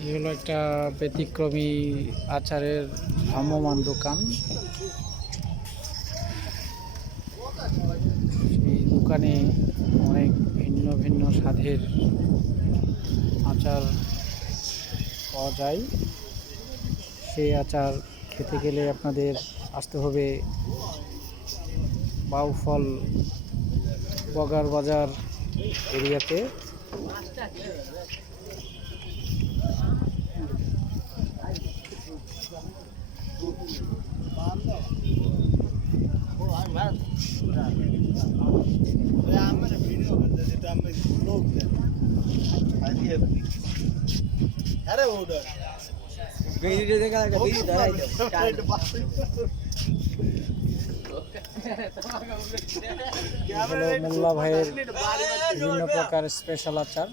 এই হলো একটা ব্যতিক্রমী আচারের ভ্রাম্যমান দোকান। সেই দোকানে অনেক ভিন্ন ভিন্ন স্বাদের আচার পাওয়া যায়। সেই আচার খেতে গেলে আপনাদের আসতে হবে বাউফল বগার বাজার এরিয়াতে। হলো মোল্লা ভাইয়ের বিভিন্ন প্রকার স্পেশাল আচার।